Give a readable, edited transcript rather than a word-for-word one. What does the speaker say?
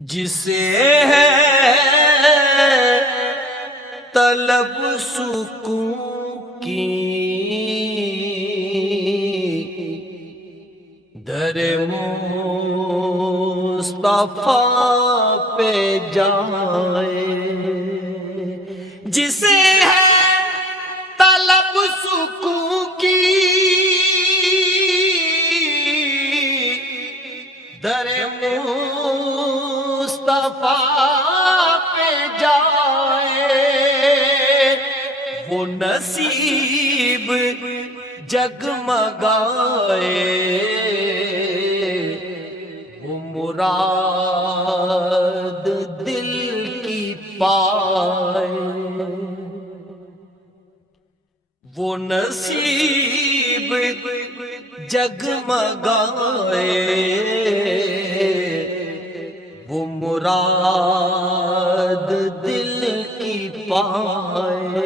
جسے ہے طلب سکون کی در مصطفیٰ پہ جائے، جسے ہے طلب سکون کی در مصطفیٰ پہ جائے، وہ نصیب جگمگائے، وہ مراد دل کی پائے، وہ نصیب جگمگائے، وہ مراد دل کی پائے۔